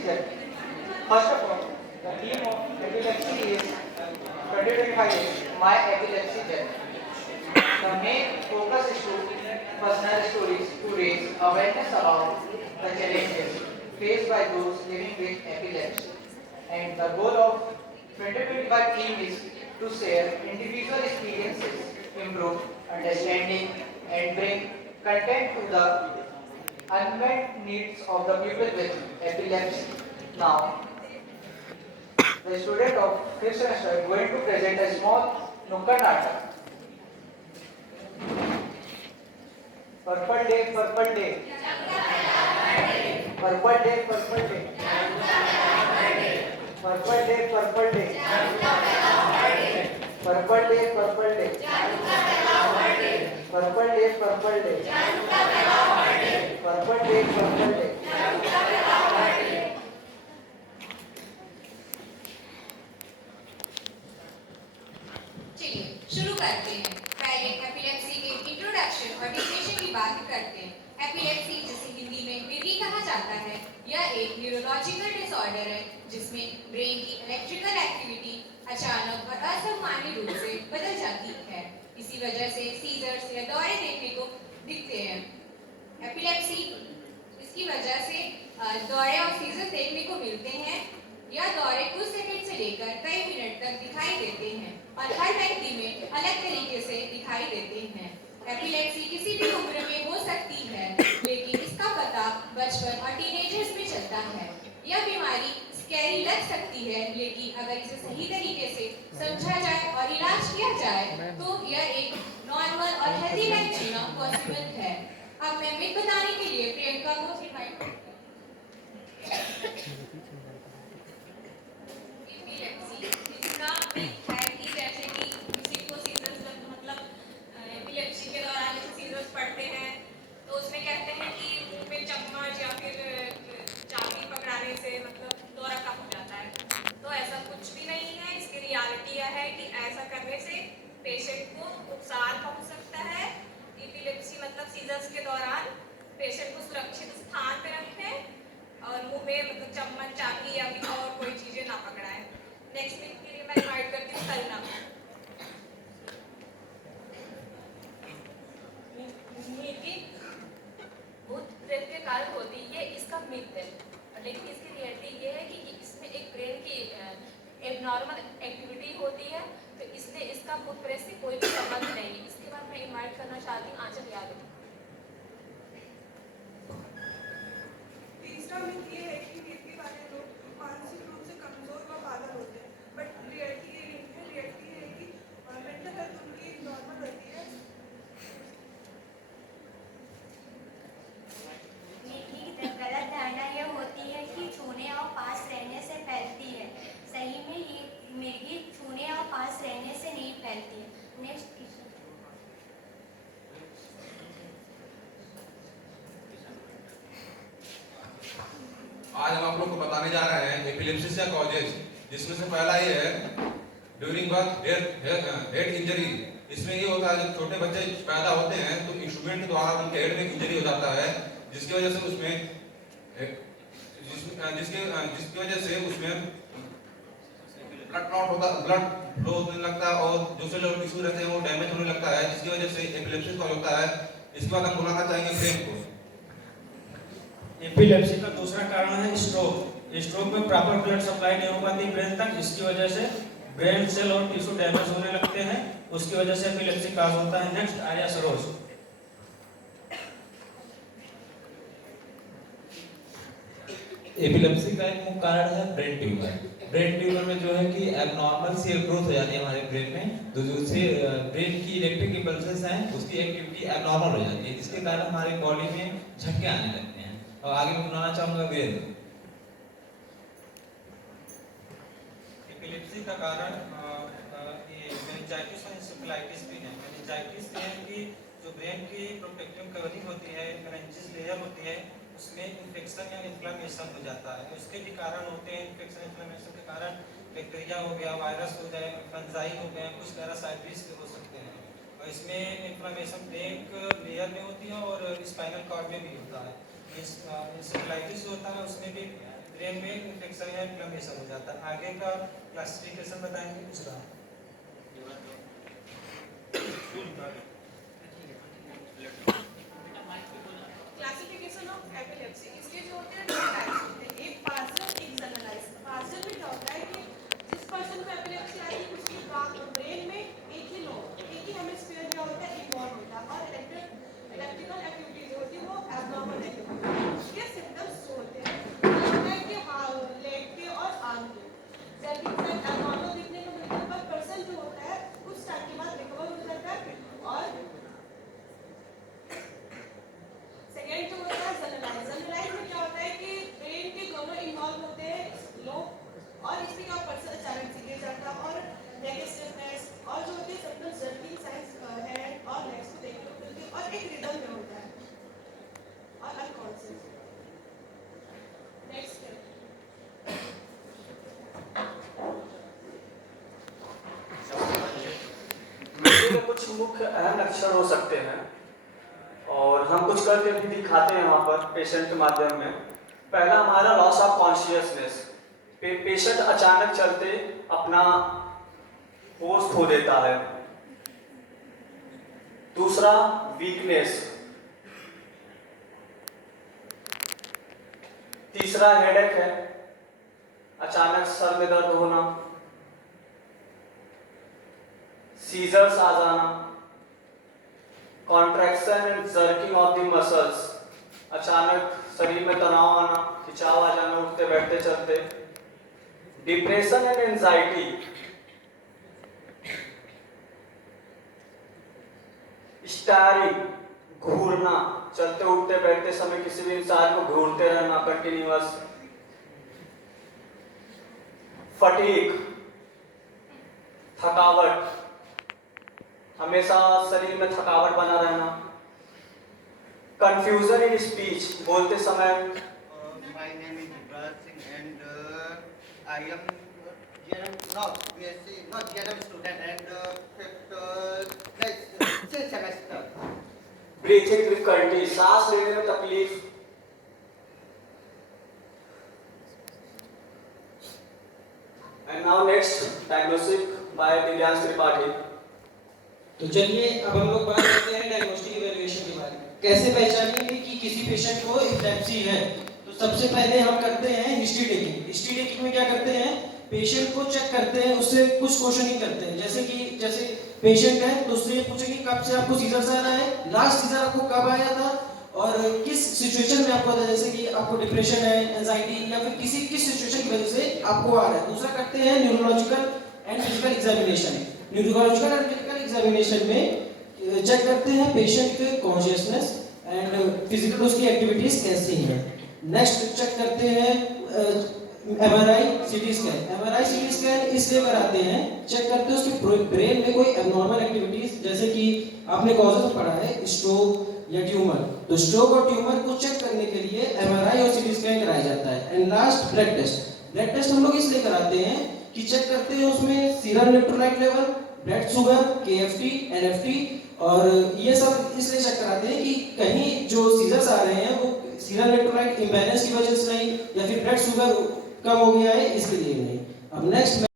epilepsy journey. First of all, the theme of epilepsy is 2025 is My Epilepsy Journey. The main focus is to personal stories to raise awareness about the challenges faced by those living with epilepsy. And the goal of 2025 theme is to share individual experiences, improve understanding, and bring content to the unmet needs of the people with epilepsy. Now, the student of 5th semester is going to present a small Nukkad Natak. Purple day, purple day. Purple day, purple day. Purple day, purple day. Purple day, purple day. Purple day, purple day. Purple day, purple day. चलिए शुरू करते हैं। पहले epilepsy के introduction और definition की बात करते हैं। एपिलेप्सी, जिसे हिंदी में मिर्गी कहा जाता है, यह एक न्यूरोलॉजिकल डिसऑर्डर है जिसमें ब्रेन की इलेक्ट्रिकल एक्टिविटी अचानक और असामान्य रूप से बदल जाती है। इसी वजह से सीजर्स या दौरे देखने को दिखते हैं। एपिलेप्सी इसकी वजह से दौरे और सीजर्स देखने को मिलते हैं। यह दौरे कुछ सेकंड से लेकर कई मिनट तक दिखाई देते हैं और हर व्यक्ति में अलग तरीके से दिखाई देते हैं। एपिलेप्सी किसी भी उम्र में हो सकती है, लेकिन इसका पता बचपन और टीनेजर्स में चलता है। यह बीमारी स्कैरी लग सकती है, लेकिन अगर इसे सही तरीके से समझा जाए और इलाज किया जाए तो यह एक नॉर्मल और हेल्दी लाइफ जीना पॉसिबल है। अब मैं मिथ बताने के लिए प्रियंका को इनवाइट करती हूँ। एपिलेप्सी इसका मिथ है कि जैसे कि किसी को सीजर्स मतलब एपिलेप्सी के दौरान जैसे सीजर्स पड़ते हैं तो उसमें कहते हैं कि मुंह में चम्मच या फिर चाबी पकड़ाने से मतलब दौरा कम हो जाता है। तो ऐसा कुछ भी नहीं है। इसकी रियलिटी यह है कि ऐसा करने से पेशेंट को नुकसान पहुंच सकता है। एपिलेप्सी मतलब सीजर्स के दौरान पेशेंट को सुरक्षित स्थान पर रखें और मुंह में मतलब चम्मच, चाबी या फिर और कोई चीजें ना पकड़ाएं। नेक्स्ट वीक के लिए मैं इनवाइट करती हूँ करीना। मिर्गी भूत प्रेत के कारण होती है, इसका मिथ है। लेकिन इसकी रियलिटी ये है कि इसमें एक ब्रेन की एबनॉर्मल एक्टिविटी होती है, तो इसलिए इसका भूत प्रेत से कोई भी संबंध नहीं है। इसके बाद मैं इनवाइट करना चाहती हूँ आंचल यादव। तीसरा मिथ ये है कि मिर्गी वाले लोग मानसिक रूप से कमजोर व पागल होते हैं, बट रियलिटी ये नहीं है। रियलिटी ये है कि मेंटल हेल्थ उनकी नॉर्मल रहती है। मिर्गी की गलत धारणा यह होती है कि छूने और पास रहने से फैलती है। सही में ये मिर्गी छूने और पास रहने से नहीं फैलती है। नेक्स्ट आज हम आप लोग को बताने जा रहे हैं एपिलेप्सी का कॉजेज, जिसमें से पहला ये है ड्यूरिंग बर्थ हेड इंजरी। इसमें ये होता है जब छोटे बच्चे पैदा होते हैं तो इंस्ट्रूमेंट के द्वारा उनके हेड में इंजरी हो जाता है, जिसकी वजह से उसमें ब्लड क्लॉट होता, ब्लड फ्लो होने लगता है और जो सेलुलर टिश्यू रहते हैं वो डैमेज होने लगता है, जिसकी वजह से एपिलेप्सी कॉज होता है। इसके बाद हम बुलाना चाहेंगे प्रेम को। एपिलेप्सी का दूसरा कारण है स्ट्रोक। स्ट्रोक में प्रॉपर ब्लड सप्लाई नहीं हो पाती ब्रेन तक, इसकी वजह से ब्रेन सेल और टिश्यू डैमेज होने लगते हैं, उसकी वजह से एपिलेप्सी काज होता है। नेक्स्ट आर्या सरोज। एपिलेप्सी का एक मुख्य कारण है ब्रेन ट्यूमर। ब्रेन ट्यूमर में जो है कि एबनॉर्मल सेल ग्रोथ हो जाती है हमारे ब्रेन में, तो जो से ब्रेन की इलेक्ट्रिक इम्पल्सेस हैं उसकी एक्टिविटी एबनॉर्मल हो जाती है, जिसके कारण हमारी बॉडी में झटके आने लगते हैं। और आगे मैं बुलाना चाहूंगा वीरेंद्र। एपिलेप्सी का कारण ये मेनिंजाइटिस और इंसेफेलाइटिस भी है। मेनिंजाइटिस ये है कि जो ब्रेन की प्रोटेक्टिव कवरिंग होती है, मेनिंजेस लेयर होती है, उसमें इन्फेक्शन या इन्फ्लेमेशन हो जाता है। उसके भी कारण होते हैं। इन्फेक्शन इन्फ्लेमेशन के कारण बैक्टीरिया हो गया, वायरस हो जाए, फंजाई हो गए, कुछ पैरासाइट्स हो सकते हैं। और इसमें इन्फ्लेमेशन ब्रेन लेयर में होती है और स्पाइनल कॉर्ड में भी होता है। इंसेफेलाइटिस होता है उसमें भी ब्रेन ब्रेन में इन्फेक्शन या इन्फ्लेमेशन हो जाता है। आगे का क्लासिफिकेशन बताएंगे दूसरा। क्लासिफिकेशन ऑफ एपिलेप्सी, इसके जो होते हैं दो टाइप्स होते हैं, एक पार्शियल, एक जनरलाइज्ड। पार्शियल में क्या होता है कि जिस पर्सन को एपिलेप्सी आती है उसकी ब्रेन में एक ही हेमिस्फीयर क्या होता है, इन्वॉल्व होता है, और इलेक्ट्रिकल एक्टिविटी जो होती है वो एब्नॉर्मल होती है। इसके सिम्टम्स जो होते हैं वो होता है कि लेग के और आर्म के जर्किंग साइन एब्नॉर्मल दिखने को मिलता है, पर पर्सन जो होता है कुछ टाइम के बाद रिकवर हो जाता है। और सेकेंड जो होता है जनरलाइज। जनरलाइज में क्या होता है कि ब्रेन के दोनों इन्वॉल्व होते हैं लोग, और इसमें क्या पर्सन अचानक से गिर जाता है, और नेगेटिवनेस और जो होती है सिम्पटम्स जर्किंग साइंस हैंड और लेग्स को देखने को मिलती है, और एक रिदम में होता है और अनकॉन्शियस। नेक्स्ट में कुछ मुख्य अहम लक्षण हो सकते हैं और हम कुछ करके भी दिखाते हैं वहाँ पर पेशेंट के माध्यम में। पहला हमारा लॉस ऑफ कॉन्शियसनेस, पेशेंट अचानक चलते अपना होश खो देता है। दूसरा वीकनेस। तीसरा हेडेक है, अचानक सर में दर्द होना, सीजर्स आ जाना, contraction and jerking of the muscles, अचानक शरीर में तनाव आना, खिंचाव आ जाना उठते बैठते चलते, डिप्रेशन एंड एंजाइटी, स्टारिंग, घूरना, चलते उठते बैठते समय किसी भी इंसान को घूरते रहना कंटिन्यूअस, फटीग, थकावट, हमेशा शरीर में थकावट बना रहना, कंफ्यूजन इन स्पीच, बोलते समय। My name is Yuvraj Singh and I am GRM student and fifth semester. Breathing difficulty, सांस लेने में तकलीफ। And now next diagnostic by Divyansh Tripathi. तो चलिए अब हम लोग बात करते हैं डायग्नोस्टिक इवैल्यूएशन के बारे में। कैसे पहचानेंगे कि किसी पेशेंट को एपिलेप्सी है? तो सबसे पहले हम करते हैं हिस्ट्री टेकिंग। हिस्ट्री टेकिंग में क्या करते हैं, पेशेंट को चेक करते हैं, उससे कुछ क्वेश्चनिंग करते हैं। जैसे पेशेंट है तो उससे पूछेंगे कब से आपको सीजर आ रहा है, लास्ट सीजर आपको कब आया था और किस सिचुएशन में आपको, जैसे कि आपको डिप्रेशन है, एंजाइटी या फिर किस सिचुएशन की वजह से आपको आ रहा है। दूसरा करते हैं neurological and physical examination. Neurological and physical examination में चेक करते हैं पेशेंट के कॉन्शियसनेस एंड फिजिकल उसकी एक्टिविटीज कैसी हैं। नेक्स्ट चेक करते हैं MRI CT scan. MRI CT scan इसलिए कराते हैं, चेक करते हैं उसके ब्रेन में कोई एबनॉर्मल एक्टिविटीज, जैसे कि आपने कॉजेस पढ़ा है स्ट्रोक या ट्यूमर, तो स्ट्रोक और ट्यूमर को चेक करने के लिए एमआरआई और सीटी स्कैन कराया जाता है। And last blood test. Blood test हम लोग इसलिए कराते हैं कि चेक करते हैं उसमें serum electrolyte level, blood sugar, KFT, NFT, और ये सब इसलिए चेक कराते हैं कि कहीं जो सीजर्स आ रहे हैं वो सीरम इलेक्ट्रोलाइट इम्बैलेंस की वजह से नहीं या फिर ब्लड शुगर कम हो गया है इसके लिए नहीं। अब नेक्स्ट